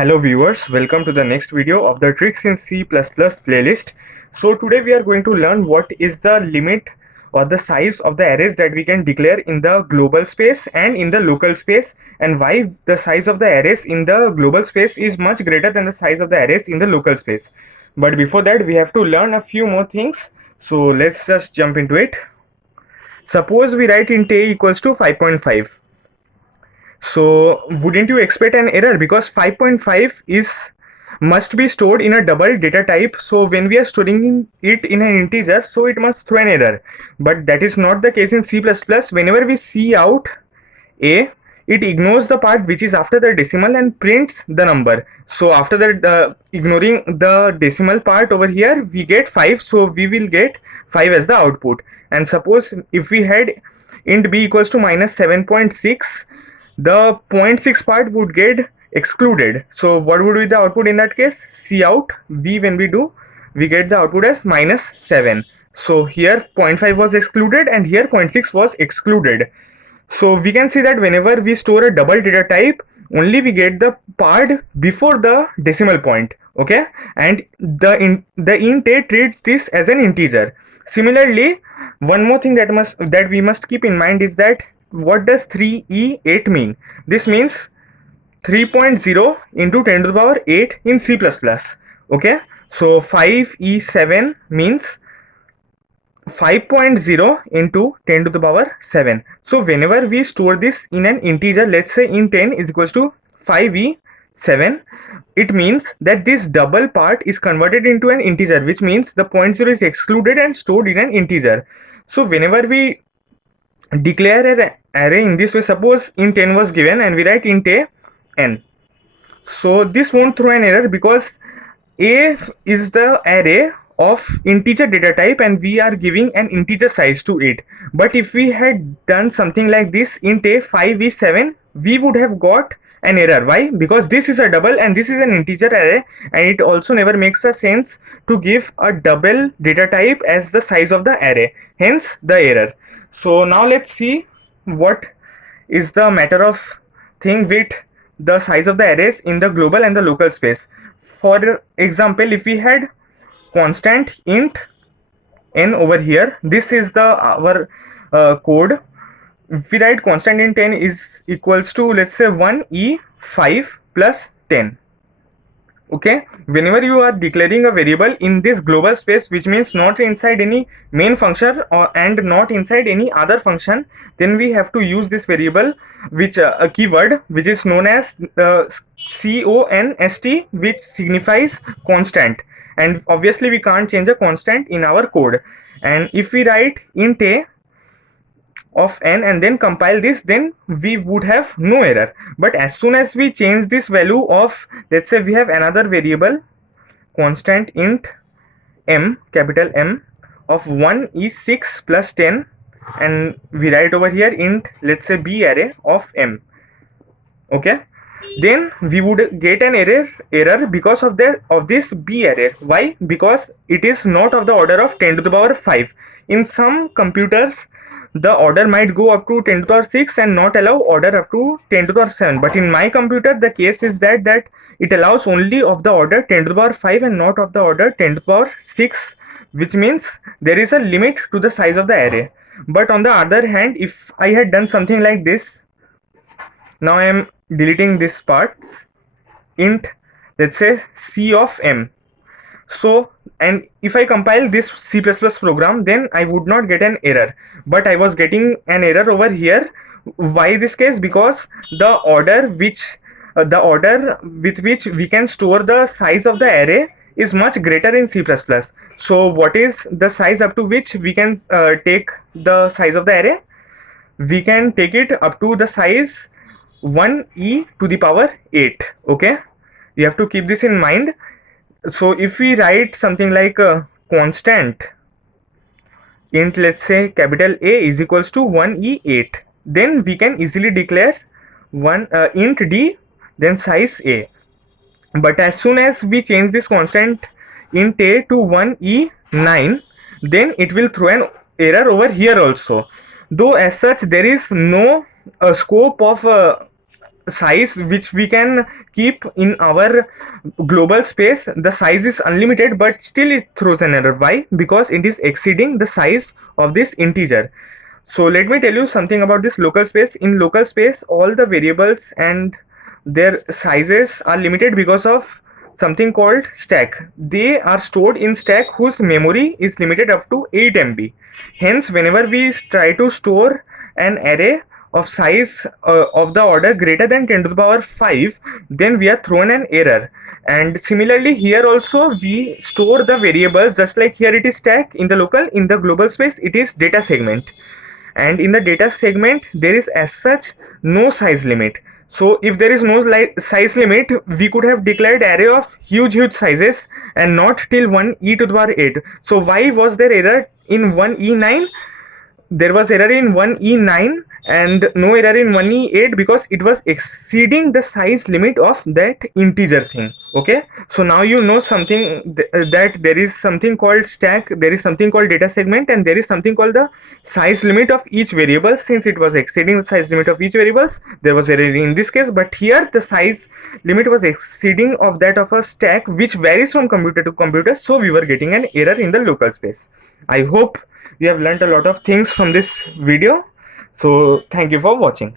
Hello viewers, welcome to the next video of the Tricks in C++ playlist. So today we are going to learn what is the limit or the size of the arrays that we can declare in the global space and in the local space, and why the size of the arrays in the global space is much greater than the size of the arrays in the local space. But before that we have to learn a few more things. So let's just jump into it. Suppose we write int a equals to 5.5. So wouldn't you expect an error, because 5.5 is must be stored in a double data type. So when we are storing it in an integer, so it must throw an error. But that is not the case in C++. Whenever we see out a, it ignores the part which is after the decimal and prints the number. So after that, ignoring the decimal part over here, we get 5. So we will get 5 as the output. And suppose if we had int b equals to minus 7.6, the 0.6 part would get excluded. So what would be the output in that case? C out v, when we do, we get the output as minus 7. So here 0.5 was excluded and here 0.6 was excluded. So we can see that whenever we store a double data type, only we get the part before the decimal point, okay, and the int a treats this as an integer. Similarly, one more thing that we must keep in mind is that what does 3e8 mean? This means 3.0 into 10 to the power 8 in C++. Okay, so 5e7 means 5.0 into 10 to the power 7. So whenever we store this in an integer, let's say int 10 is equals to 5e7, it means that this double part is converted into an integer, which means the 0.0 is excluded and stored in an integer. So whenever we declare an array in this way, suppose int 10 was given and we write int a n, so this won't throw an error because a is the array of integer data type and we are giving an integer size to it. But if we had done something like this, int a 5e7, we would have got an error. Why? Because this is a double and this is an integer array, and it also never makes a sense to give a double data type as the size of the array, hence the error. So now let's see what is the matter of thing with the size of the arrays in the global and the local space. For example, if we had constant int n over here, this is the our code. If we write constant int n is equals to, let's say, 1e5 plus 10. Okay, whenever you are declaring a variable in this global space, which means not inside any main function and not inside any other function, then we have to use this variable, which a keyword which is known as const, which signifies constant, and obviously we can't change a constant in our code. And if we write int a of n and then compile this, then we would have no error. But as soon as we change this value of, let's say we have another variable constant int m, capital M, of 1e6 plus 10, and we write over here int, let's say, b array of m, okay, then we would get an error because of this b array. Why? Because it is not of the order of 10 to the power 5. In some computers the order might go up to 10 to the power 6 and not allow order up to 10 to the power 7, but in my computer the case is that it allows only of the order 10 to the power 5 and not of the order 10 to the power 6, which means there is a limit to the size of the array. But on the other hand, if I had done something like this, now I am deleting this parts, int, let's say, c of m. So, and if I compile this C++ program, then I would not get an error, but I was getting an error over here. Why this case? Because the order with which we can store the size of the array is much greater in C++. So what is the size up to which we can take the size of the array? We can take it up to the size 1e to the power 8. Okay, you have to keep this in mind. So if we write something like constant int, let's say, capital A is equals to 1e8, then we can easily declare int d, then size a. But as soon as we change this constant int a to 1e9, then it will throw an error over here also. Though as such there is no scope of size which we can keep in our global space, the size is unlimited, but still it throws an error. Why? Because it is exceeding the size of this integer. So let me tell you something about this local space. In local space, all the variables and their sizes are limited because of something called stack. They are stored in stack whose memory is limited up to 8 MB. Hence, whenever we try to store an array of size of the order greater than 10 to the power 5, then we are thrown an error. And similarly, here also we store the variables, just like here it is stack in the local, in the global space it is data segment, and in the data segment there is as such no size limit. So if there is no size limit, we could have declared array of huge sizes and not till 1e to the power 8. So why was there error in 1e9? There was error in 1e9 and no error in 1e8 because it was exceeding the size limit of that integer thing. Okay, so now you know something, that there is something called stack, there is something called data segment, and there is something called the size limit of each variable. Since it was exceeding the size limit of each variables, there was error in this case, but here the size limit was exceeding of that of a stack which varies from computer to computer, so we were getting an error in the local space. I hope you have learned a lot of things from this video. So thank you for watching.